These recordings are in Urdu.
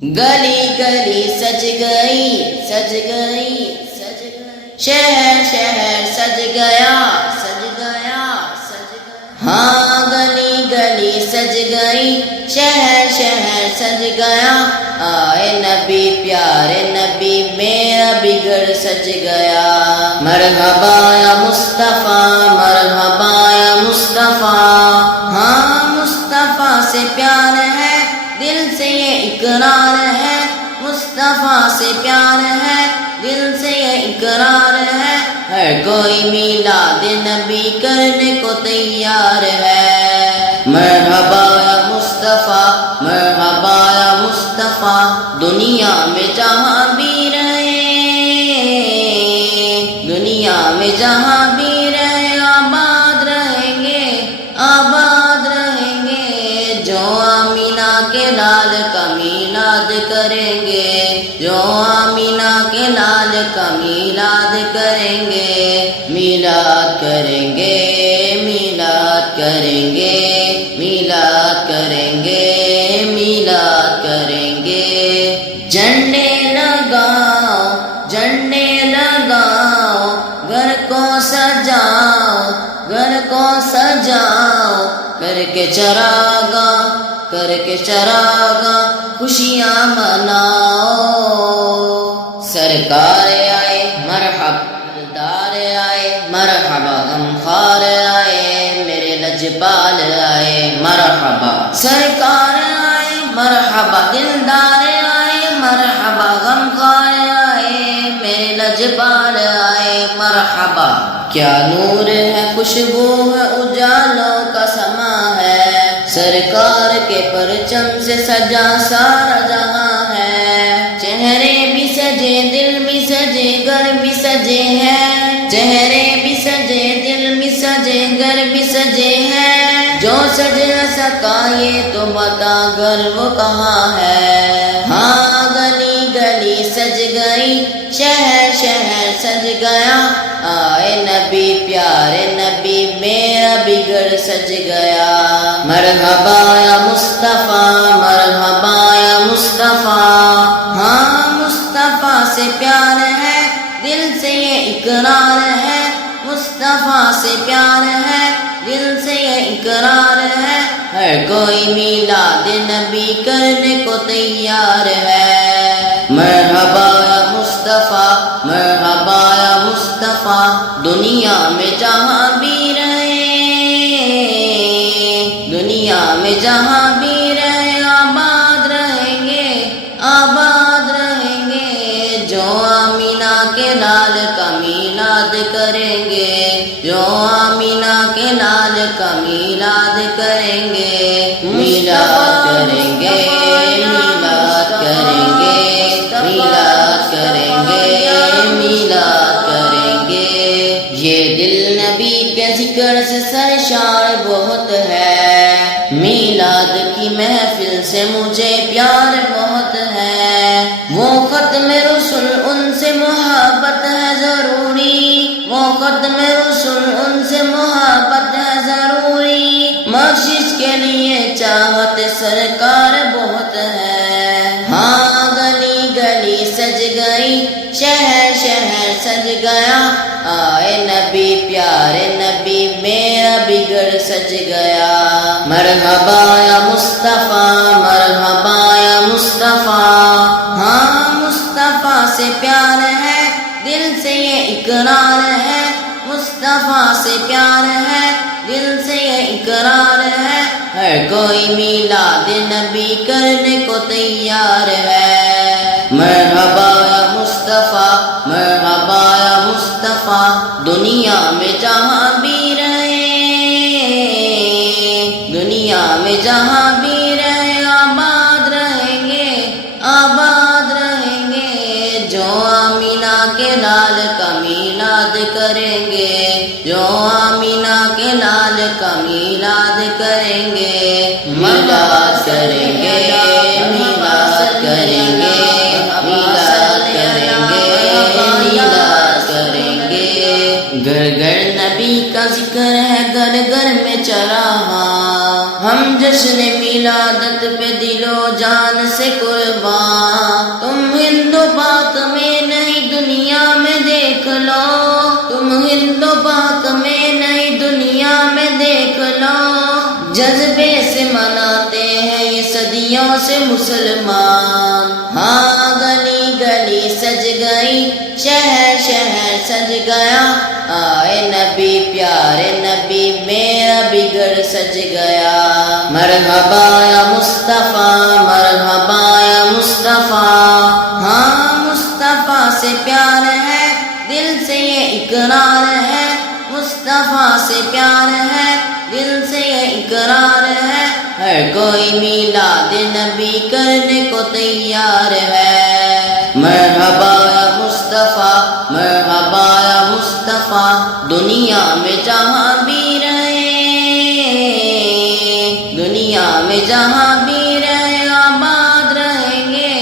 گلی گلی سج گئی سج گئی سج گئی، شہر شہر سج گیا سج گیا سج گیا، ہاں گلی گلی سج گئی شہر شہر سج گیا، آئے نبی پیارے نبی میرا بگڑ سج گیا، مرحبا یا مصطفیٰ مرحبا یا مصطفیٰ، ہاں مصطفیٰ سے پیار ہے دل سے یہ اقرار ہے، مصطفیٰ سے پیار ہے دل سے یہ اقرار ہے، ہر کوئی میلاد نبی کرنے کو تیار ہے، مرحبا یا مصطفیٰ مرحبا یا مصطفیٰ، دنیا میں جہاں بھی رہے دنیا میں جہاں بھی رہے آباد رہیں گے آباد رہیں گے، جو آمینہ کے لال کا میلاد کریں گے جو آمینہ کے لال کا میلاد کریں گے، میلاد کریں گے میلاد کریں گے میلاد کریں گے میلاد کریں گے، جھنڈے لگاؤ جھنڈے لگاؤ، گھر کو سجاؤ گھر کو سجاؤ، کر کے چراغاں کر کے چراغاں خوشیاں مناؤ، سرکار آئے مرحبا دار آئے مرحبا غمخوار آئے میرے لجپال آئے مرحبا، سرکار آئے مرحبا دلدار آئے مرحبا غمخوار آئے میرے لجپال آئے مرحبا، کیا نور ہے خوشبو ہے اجالوں کا سما ہے، سرکار کے پرچم سے سجا سارا جہاں ہے، چہرے بھی سجے دل بھی سجے گھر بھی سجے ہیں، چہرے بھی سجے دل بھی سجے گھر بھی سجے ہیں، جو سج نہ سکا یہ تو بتا گھر وہ کہاں ہے، ہاں گلی گلی سج گئی شہر شہر سج گیا، آئے نبی پیارے نبی میرا بگڑ سج گیا، مرحبا یا مصطفیٰ مرحبا یا مصطفیٰ، ہاں مصطفیٰ سے پیار ہے دل سے یہ اقرار ہے، مصطفیٰ سے پیار ہے دل سے یہ اقرار ہے، ہر کوئی میلاد نبی کرنے کو تیار ہے، مرحبا یا مصطفیٰ مرحبا یا مصطفیٰ، دنیا میں جہاں بھی رہے دنیا میں جہاں بھی رہے آباد رہیں گے آباد رہیں گے، جو آمینہ کے لال کا میلاد کریں گے جو آمینہ کے لال کا میلاد کریں گے، میلاد کریں گے میلاد کریں گے میلاد کریں گے میلاد کریں گے، یہ دل نبی کے ذکر سے سرشار بہت ہے، میلاد کی محفل سے مجھے پیار بہت ہے، وہ ختم رسل ان سے محبت ہے ضروری، وہ ختم رسل ان سے محبت ہے ضروری، بخشش کے لیے چاہت سرکار بہت ہے، ہاں گلی گلی سج گئی شہر شہر سج گیا، آئے نبی پیارے نبی میرا بگڑ سج گیا، مرحبا یا مصطفیٰ مرحبا یا مصطفیٰ، ہاں مصطفیٰ سے پیار ہے دل سے یہ اقرار ہے، مصطفیٰ سے پیار ہے دل سے یہ اقرار ہے، ہر کوئی میلاد نبی کرنے کو تیار ہے، مرحبا یا مصطفیٰ مرحبا یا مصطفیٰ، دنیا میں جہاں بھی رہے دنیا میں جہاں بھی رہے آباد رہیں گے آباد رہیں گے، جو آمینہ کے لال کا میلاد کریں گے جو آمینہ کے لال کا میلاد کریں گے، میلاد کریں گے میلاد کریں گے میلاد کریں گے میلاد کریں گے، گھر گھر نبی کا ذکر ہے گھر گھر میں چراغاں، ہم جشن میلادت پہ دل و جان سے قربان، تم ہند و پاک میں نئی دنیا میں دیکھ لو، تم ہند و پاک میں نئی دنیا میں دیکھ لو، جذبے سے مناتے ہیں یہ صدیوں سے مسلمان۔ ہاں گلی گلی سج گئی، شہر شہر سج گیا، آئے نبی پیارے نبی میرا بگڑ سج گیا۔ مرحبا یا مصطفیٰ، مرحبا یا مصطفیٰ، ہاں مصطفیٰ سے پیار ہے، دل سے یہ اقرار ہے، مصطفیٰ سے پیار ہے، دل سے یہ اقرار ہے، ہر کوئی میلاد نبی کرنے کو تیار ہے۔ مرحبا یا مصطفیٰ، مرحبا یا مصطفیٰ، دنیا میں جہاں بھی رہے، دنیا میں جہاں بھی رہے، آباد رہیں گے،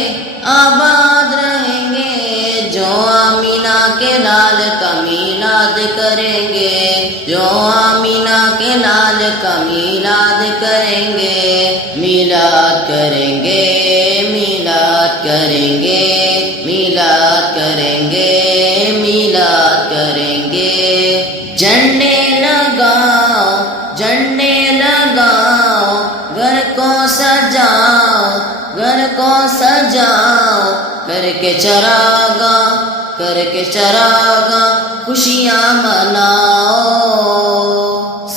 آباد رہیں گے، جو آمینہ کے لال کا میلاد کریں گے، جو آمینہ کے لال کا میلاد کریں گے، میلاد کریں گے، میلاد کریں گے، میلاد کریں گے، میلاد کریں گے۔ جھنڈے لگاؤ، جھنڈے لگاؤ، گھر کو سجاؤ، گھر کو سجاؤ، کر کے چراغاں، کر کے چراغاں، خوشیاں مناؤ۔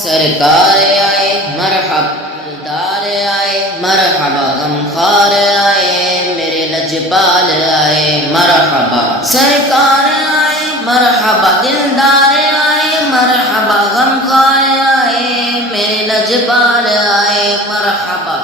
سرکار آئے مرحب، دلدار آئے مرحبا، غمخوار آئے میرے لجپال آئے مرحبا۔ سرکار آئے مرحبا، دلدار آئے مرحبا، غمخوار آئے میرے لجپال آئے مرحبا۔